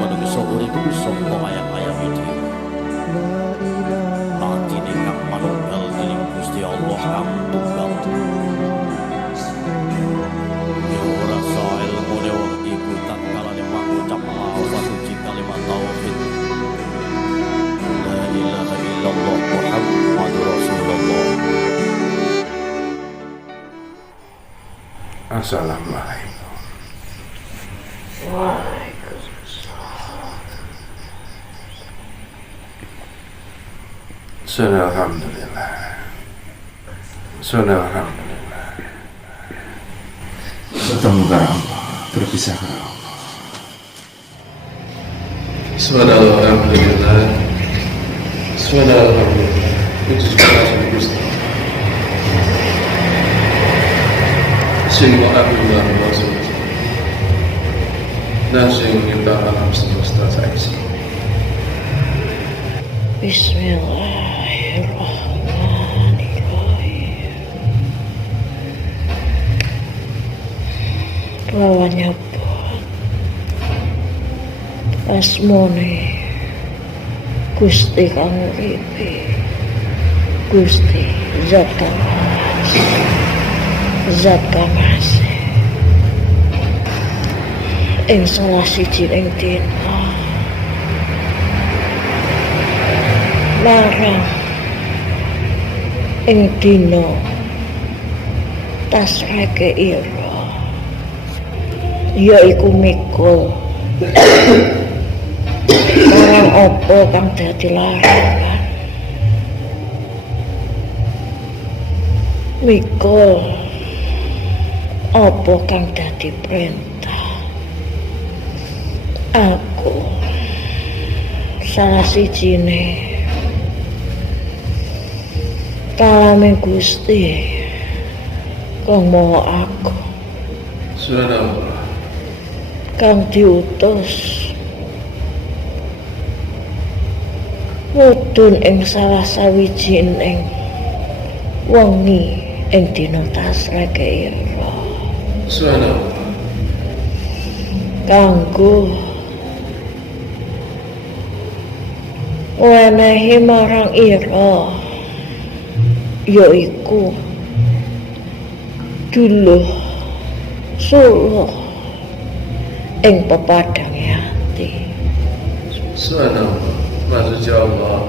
manungsa urip saka ayam-ayam iki. Latine kang manunggal dening Gusti Allah kang tunggal. Ya ora sae ilmune wong iku tatkalane mangucap lafaz suci kalimat tauhid. La ilaha illallah Muhammadur Rasulullah. Assalamualaikum. Alhamdulillah. Alhamdulillah. Bertemu kepada Allah, berpisah kepada Allah. Alhamdulillah. Alhamdulillah. Puji kepada Gusti. Semua Abdullah Rasulullah. Nasi menyembah alam semesta saisi. Bismillahirrahmanirrahim. Lawannya buat asmone Gusti kang uripe, Gusti zat kang zat kang asih. Ing salah sijining dina marang ing dina tasreke ira yaiku mikul marang apa kang dadi larangan. Mikul apa kang dadi perintah. Aku salah sijine kalame Gusti kang maha aku Subhanallah. kang diutus mudhun ing salah sawijining wengi ing dina tasreke ira Subhanallah. kanggo wenehi marang ira yaiku duluh suluh ing pepadange ati. Subhanallah. Masya Allah.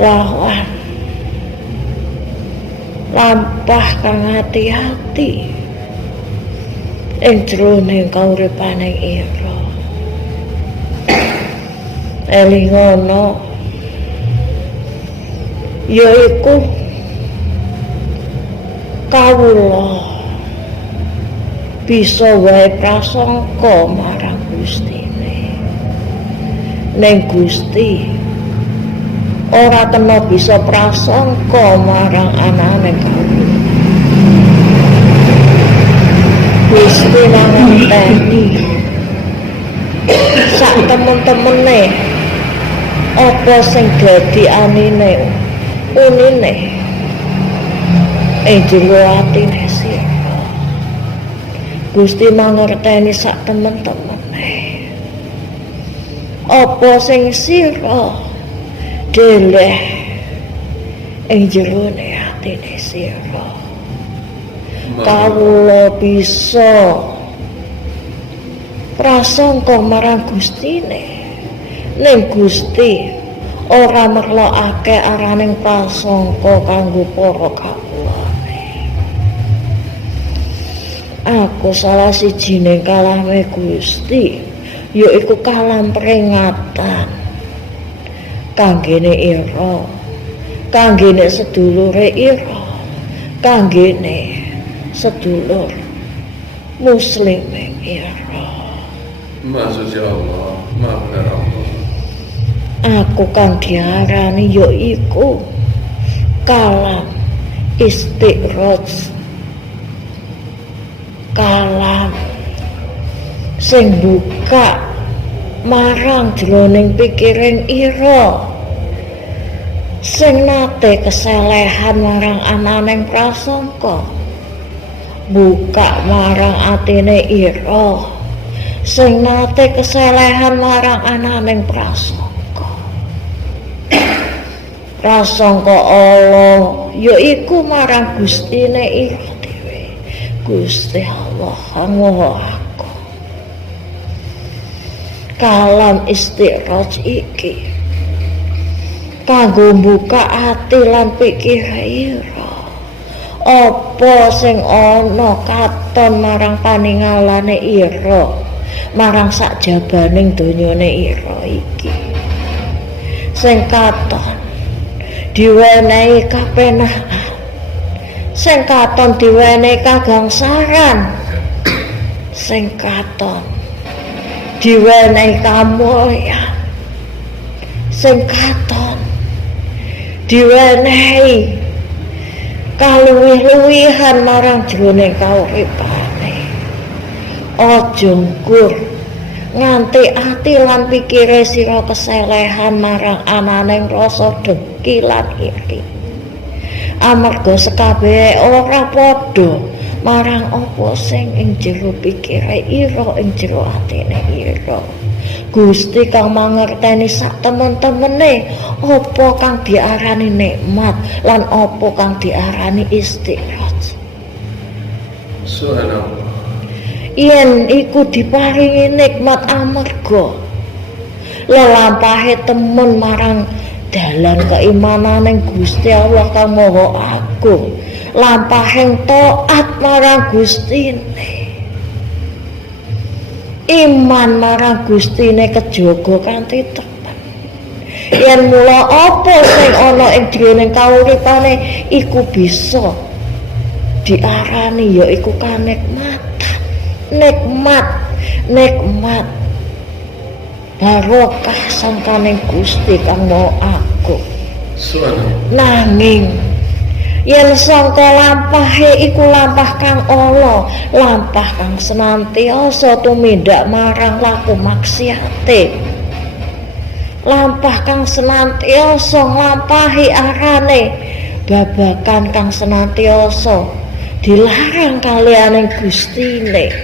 Lawan lampah kang hati-hati ing jroning kauripaning ira. Elingono yaiku kawula bisa wae prasangka marang Gustine. Ning Gusti ora kena bisa prasangka marang anane kawula. Gusti nanganteni sak temen-temene apa sing dadi anine unine jero atine sira. Gusti mangerteni sak temen-temene apa sing sira deleh jerone atine sira. Kawula bisa prasangka marang Gustine. Ning Gusti ora merlokake araning prasangka kanggo para kawulane. Aku salah sijining kalame Gusti yaiku kalam peringatan kanggene ira, kanggene sedulure ira, kanggene sedulur muslim ira. Masya Allah. Maha Allah. Aku kang diarani yaiku kalam istighraj, kalam sing buka marang jroning pikiring ira, sing nate keselehan marang ananing prasangka buka marang atine ira sing nate keselehan marang ananing prasangka. Prasangka Allah yaiku marang Gustine ira dhewe, Gusti Allah kang Maha Agung. Kalam istiraj iki kanggo mbuka ati lan pikir ira apa sing ana katon marang paningalane ira marang sakjabaning donyane ira iki sing katon diwenehi kapenahan, sing katon diwenehi kagangsaran, sing katon diwenehi kamulyan, sing katon diwenehi kaluwih-luwihan marang jroning kauripane. Aja nggur nganti ati lan pikire sira keselehan marang ananing rasa dengki lan iri. Amarga sekabehe ora padha marang apa sing ing jero pikire ira ing jero atine ira. Gusti kang mangerteni sak temen-temene apa kang diarani nikmat lan apa kang diarani istiraj. Subhanallah. Yen iku diparingi nikmat amarga lelampahe temen marang dalan keimananing Gusti Allah kang Maha Agung, lampahing taat marang Gustine, iman marang Gustine kejaga kanthi temen. Yen mula apa sing ana ing jroning kauripane iku bisa diarani yaiku kanikmatan. Nikmat barokah sangkaning Gusti kang Maha Agung. Nanging yen sangka lampahe iku lampah kang ala, lampah kang senantiasa tumindak marang laku maksiate, lampah kang senantiasa nglampahi arane babakan kang senantiasa dilarang kalianing Gustine,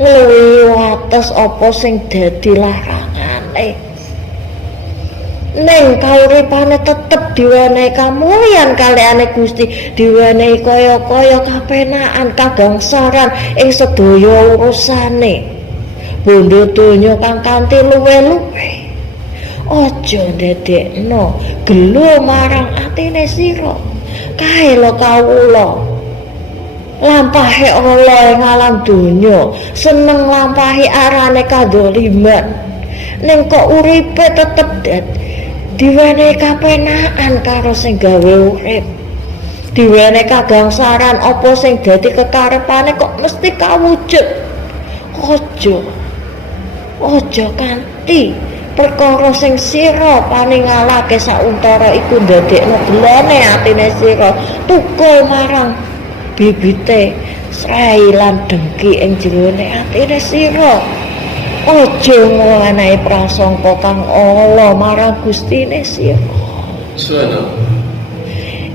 ngluwihi wates apa sing dadi larangane. Ning kauripane tetep diwenehi kamulyan kaliane Gusti, diwenehi kaya-kaya kapenaan kagangsaran ing sedaya urusane, bondo donya kang kanthi luwe-luwe. Aja ndadekno gelo marang atine sira, kae lo kawula lampahe Allah ing alam donya, seneng lampahi arane kadoliman, ning kok uripe tetep diwenehi kapenaan karo sing gawe urip, diwenehi kagangsaran apa sing dadi kekarepane kok mesti kawujud. Aja kanthi perkara sing sira paningalake sauntara iku ndadekno gelane atine sira tukul marang bibite srai lan dengki ing jerone atine sira. Aja ngowanehi prasangka kang ala marang Gustine sira. Subhanallah.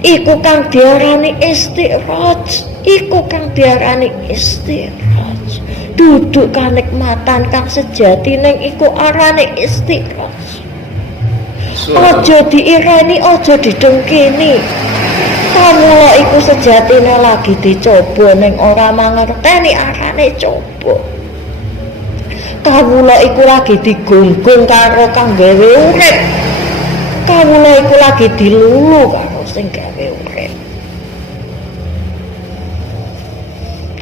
Iku kang diarani istiraj, iku kang diarani istiraj. Duduk kanikmatan kang sejati ning iku arane istiraj. Aja diireni, aja didengkini. Kamula iku sejatine lagi dicoba ning ora mangerteni arane coba. Kawula iku lagi digunggung karo kang gawe urip. Kawula iku lagi dilulu karo sing gawe urip.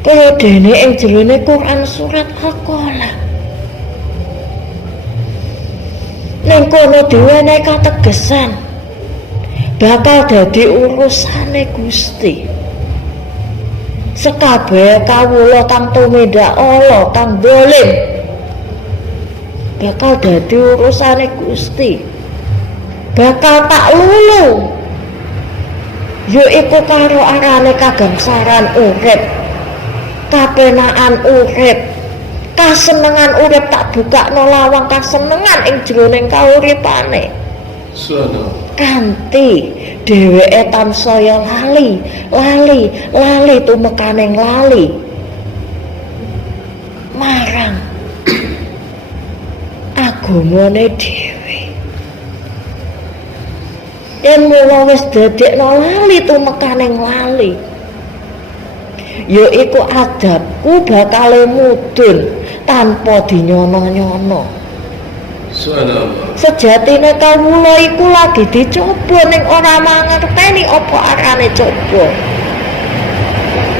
Kaya dene ing jerone Quran surat Al-Qalam. Ning kono diwenehi kategesan bakal dadi urusane Gusti. Sekabeh kawula kang tumindak ala kang dolim bakal dadi urusane Gusti, bakal tak lulu yaiku karo arane kagangsaran urip, kapenaan urip, kasenengan urip tak bukakno lawang kasenengan ing jroning kauripane. Kanthi dheweke tansaya lali tumekaning lali marang agamane dhewe. Yen mula wis dadekno lali tumekaning lali, ya iku adabku bakal mudhun tanpa dinyono-nyono. Subhanallah. Sejatine kawula iku lagi dicoba ning ora mangerteni apa arane coba.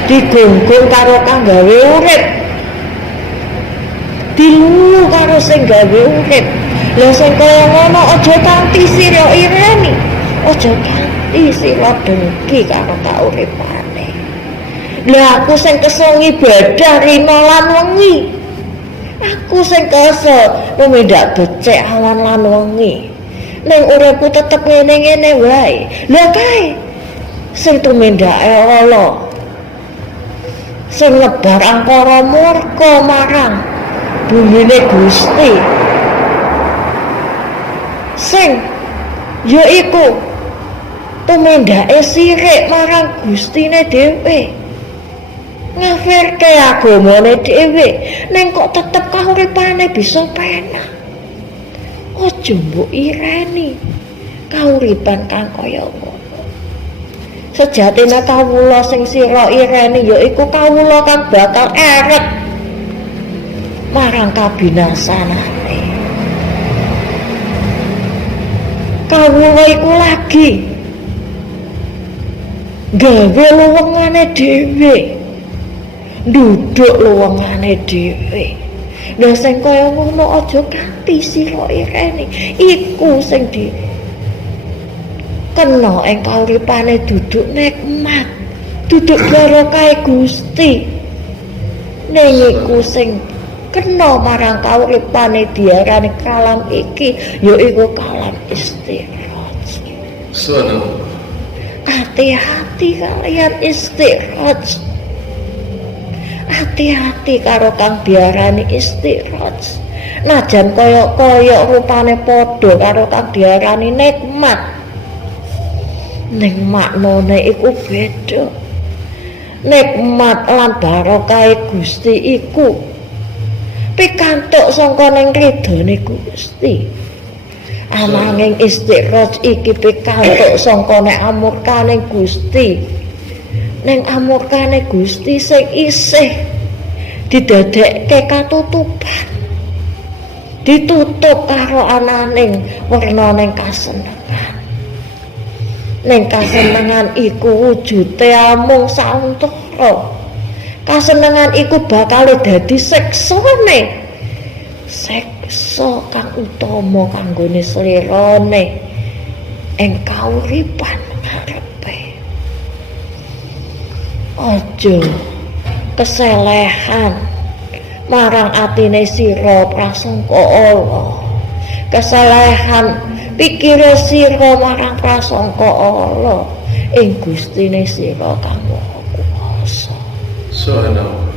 Digunggung karo kang gawe urip. Dilulu karo sing gawe urip. Lah sing kaya ngono aja kanthi sira ireni. Aja kanthi sira dengki karo kauripane. Lah aku sing kesel ibadah rina lan wengi. Aku sing kesel tumindak becik awan lan wengi. Ning uripku tetep ngene-ngene wae. Lah kae sing tumindake ala. Sing nebar angkara murka marang bumine Gusti. Sing ya iku tumindake sirik marang Gustine dhewe. Ngafirke agamane dhewe ning kok tetep kauripane bisa penak. Aja mbok ireni kauripan kang kaya ngono. Sejatine kawula sing sira ireni ya iku kawula kang bakal eret marang kabinasanane. Kawula iku lagi gawe luwengane dhewe. Duduk luwengane dhewe. Lah sing kaya ngono aja kanthi sira ireni. Iku sing di kena ing kauripane duduk nikmat, duduk barokah Gusti. Ning iku sing kena marang kauripane diarani kalam iki ya iku kalam istiraj. Subhanallah. Hati-hati kalian istiraj. Hati-hati karo kang diarani istiraj. Najan kaya rupane padha karo kang diarani nikmat. Ning maknane iku beda. Nikmat lan barokah Gusti iku pikantuk saka ning ridhone Gusti. Ananging istiraj iki pikantuk saka nek amurkane Gusti. Ning amurkane Gusti sing isih didadekke katutupan. Ditutup karo ananing wernaning kasenengan. Ning kasenengan iku wujude amung sauntara. Kasenengan iku bakal dadi seksane. Seksa kang utama kanggone slirane ing kauripan ngarepe. Aja keselehan marang atine sira prasangka ala. Keselehan pikire sira marang prasangka ala ing Gustine sira kang Maha Kuwasa. Subhanallah.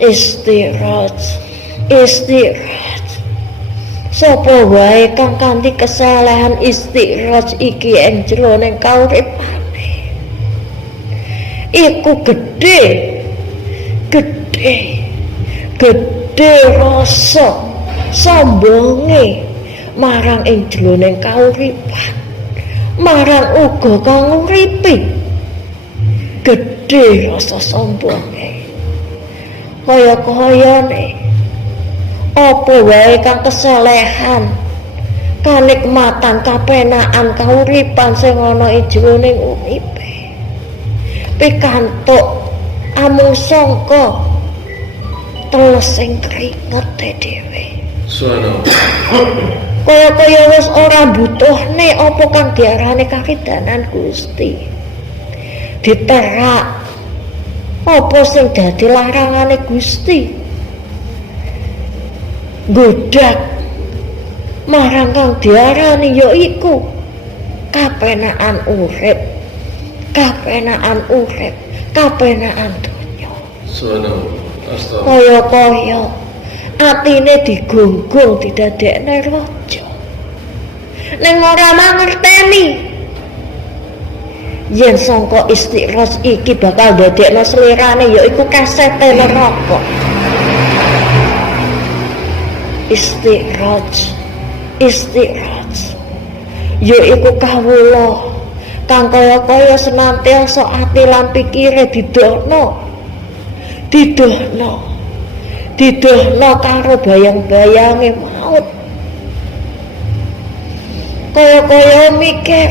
Istiraj. Sapa wae kang kanthi kesalahan istiraj iki ing jroning kauripane iku gedhe rasa sombonge marang ing jroning kauripan, marang uga kang uripi. Gedhe rasa sombonge kaya-kayane apa wae kang kesalehan, kanikmatan, kapenaan, kauripan sing ana ing jroning uripe pikantuk amung sangka telesing kringete dhewe. Subhanallah. Kaya wis ora butuhne apa kang diarani kakidanan Gusti. Diterak apa sing dadi larangane Gusti. Godak marang kang diarani ya iku kapenaan urip, kapenaan donya. Subhanallah. Astagfirullah. Kaya atine digunggung didadekne raja. ning ora mangerteni yen sangka istikhraj iki bakal dadekno slirane yaiku kasete neraka. Istikhraj yaiku kawula kang kaya senantiasa ati lan pikire didohno karo bayang-bayange maut. Kaya mikir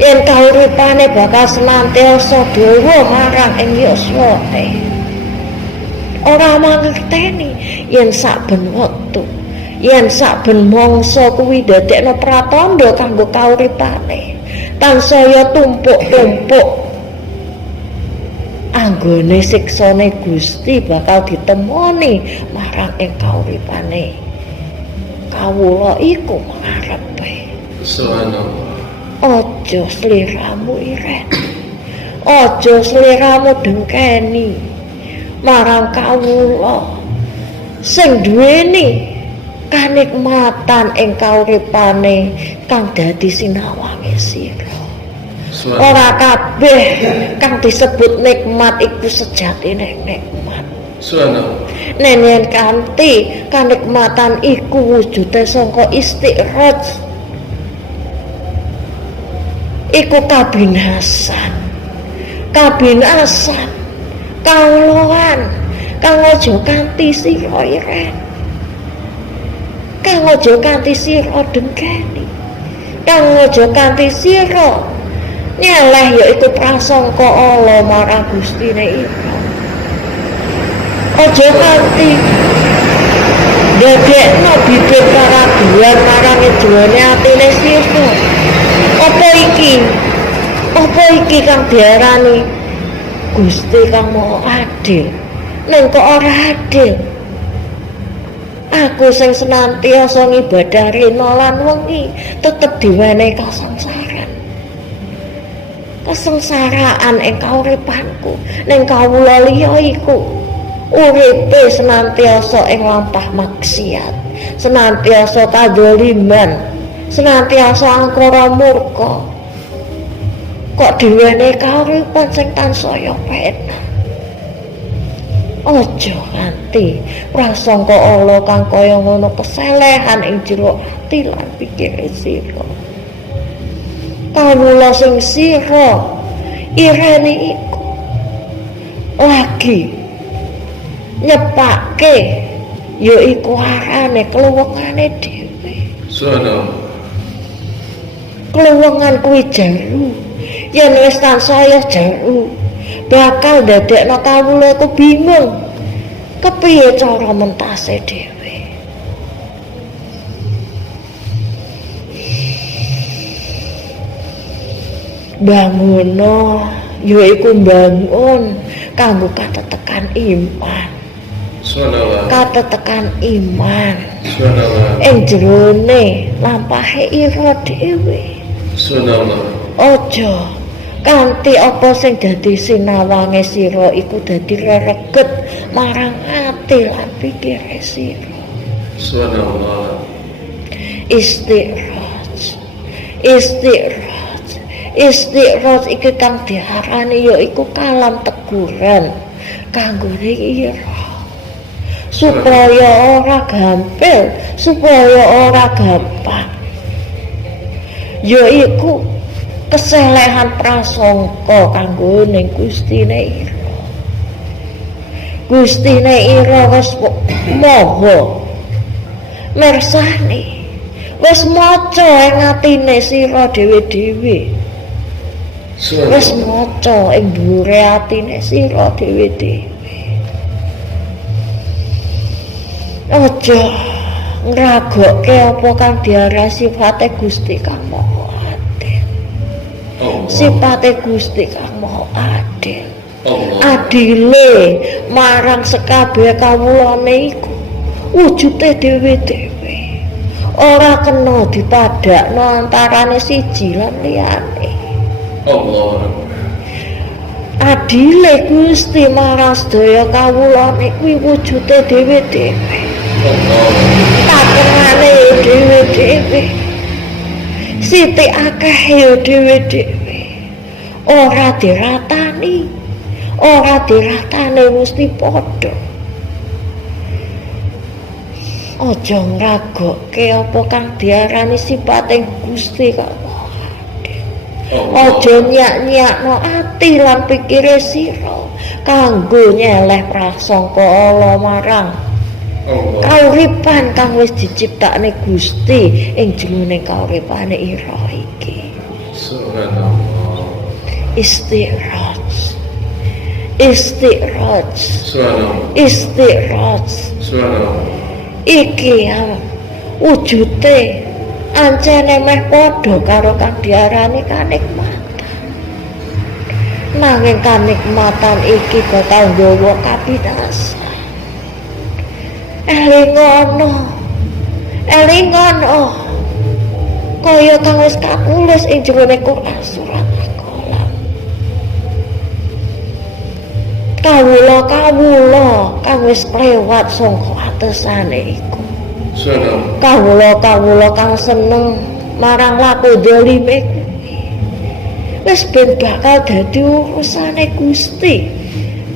yen kauripane bakal senantiasa dawa marang ing yuswane. Ora mangerteni yen saben wektu, yen saben mangsa kuwi dadekno pratandha kanggo kauripane tansaya tumpuk-tumpuk anggone siksane Gusti bakal ditemoni marang ing kauripane. Kawula iku mangarepe. Subhanallah. Aja sliramu iren. Aja sliramu dengkeni marang kawula sing duweni kanikmatan ing kauripane kang dadi sinawange sira. Ora kabeh kang disebut nikmat iku sejatine nikmat. Nen kanthi kanikmatan iku wujude saka istikhraj iku kabinasan kaulohan kang aja kanthi sira iren, kang aja kanthi sira dengkeni, kang aja kanthi sira nyeleh yaiku prasangka ala marang Gustine ira. Aja kanthi dadekno bibit karaguan marang jroning atine sira. Apa iki kang diarani Gusti kang maha adil? Ning kok ora adil? Aku sing senantiasa ngibadah rena lan wengi tetep diwenehi kesengsaraan ing kauripanku. Ning kawula liya iku uripe senantiasa ing lampah maksiat, senantiasa kadzaliman, senantiasa angkara murka. Kok diwenehi kauripan sing tansaya penak. Aja nganti prasangka ala kang kaya ngono keselehan ing jero ati lan pikire sira. Kawula sing sira irene iku lagi nyepake yaiku arane kluwengane dhewe. Kluwengan kuwi jaru. Yen wis tansaya jaru bakal dadekno kawula iku bingung kepiye cara mentase dhewe. Banguno yaiku bangun kanggo katetekan iman. Katetekan iman ing jerone lampahe ira dhewe. Aja kanthi apa sing dadi sinawange sira iku dadi rereget marang ati lan pikire sira. Istikhraj iki kang diarani yaiku kalam teguran kanggone ira supaya ora gampil, supaya ora gampang. Yaiku keselehan prasangka kanggo ning Gustine ira. Gustine ira wis moho mersani, wis maca ing atine sira dhewe-dhewe. Wis maca ing dhuwure atine sira dhewe-dhewe. Aja ngragokke apa kang diarani sifate Gusti kang maha adil. Sifate Gusti kang maha adil. Adile marang sekabeh kawulane iku wujude dhewe-dhewe. Ora kena dipadakno antarane siji lan liyane. Adile Gusti marang sedaya kawulane kuwi wujude dhewe-dhewe. Takemane dhewe-dhewe. dhewe-dhewe. Sithik akeh ya dhewe-dhewe. Ora diratani. Ora diratane mesti padha. Aja ngragokke apa kang diarani sipating Gusti karo aja nyak-nyakno ati lan pikire sira kanggo nyeleh prasangka ala marang kauripan kang wis diciptakne Gusti ing jroning kauripane ira iki. Subhanallah. Istiraj. Subhanallah. Istiraj. Subhanallah. Iki wujude ancene meh padha karo kang diarani kanikmatan. Nanging kanikmatan iki bakal nggawa kapitasan. Elingono. Kaya kang wis kapulis ing jroning Quran surat Al-Qalam. Kawula kang wis klewat sangka atesane iku. Kawula kang seneng marang laku dolime kuwi. Wis ben bakal dadi urusane Gusti.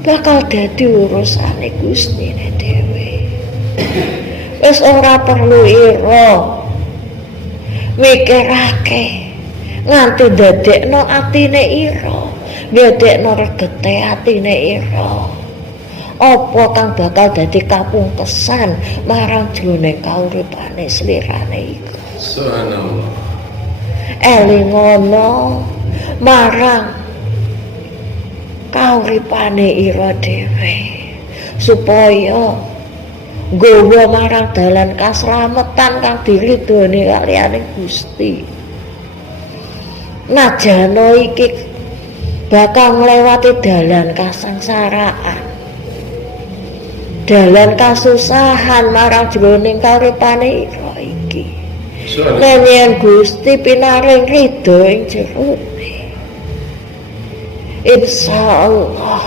Bakal dadi urusane Gustine dhewe. Wis ora perlu ira mikirake nganti dadekno atine ira. Ngedekno regete atine ira. Apa kang bakal dadi kapungkesan marang jroning kauripane slirane iku. Subhanallah. Elingono marang kauripane ira dhewe supaya nggawa marang dalan kaslametan kang diridhoni kaliyane Gusti. Najana iki bakal nglewati dalan kasangsaraan, dalan kasusahan marang jroning kauripane ira iki. Yen Gusti pinaring ridho ing jerone, insyaallah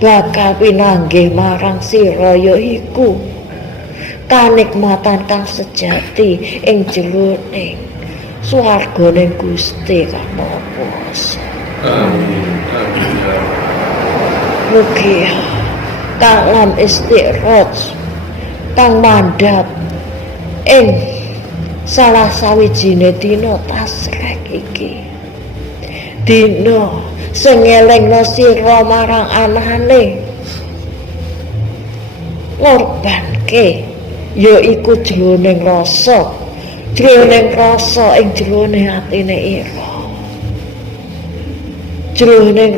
bakal pinanggih marang sira ya iku kanikmatan kang sejati ing jroning swarganing Gusti Kang Maha Kuwasa. Amin. Amin. Mugi kalam istiraj kang mandhap ing salah sawijine dina tasrek iki. Dina sing ngelingno sira marang anane ngorbanke ya iku jroning rasa ing jroning atine ira. Jroning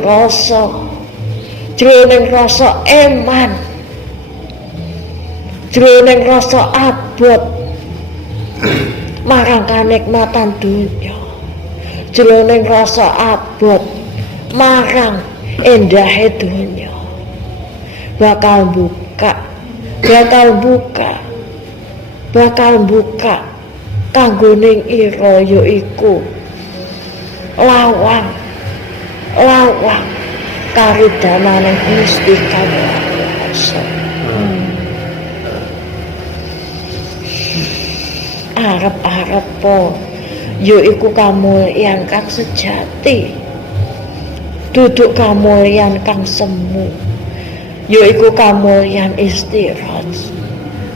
rasa eman, jroning rasa abot marang kanikmatan dunya, jroning rasa abot marang endahe dunya, bakal buka kanggoning ira ya iku lawang karidamaning Gusti Kang Maha Kuwasa. Arep-arep ya iku kamulyan kang sejati, duduk kamulyan kang semu, ya iku kamulyan istiraj.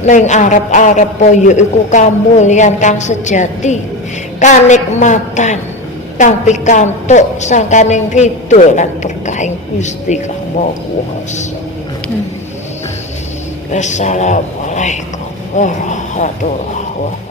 Ning arep-arep ya iku kamulyan kang sejati, kanikmatan kang pikantuk sangkaning ridho lan berkahing Gusti Kang Maha Kuwasa. Wassalamualaikum warahmatullahi wabarakatuh.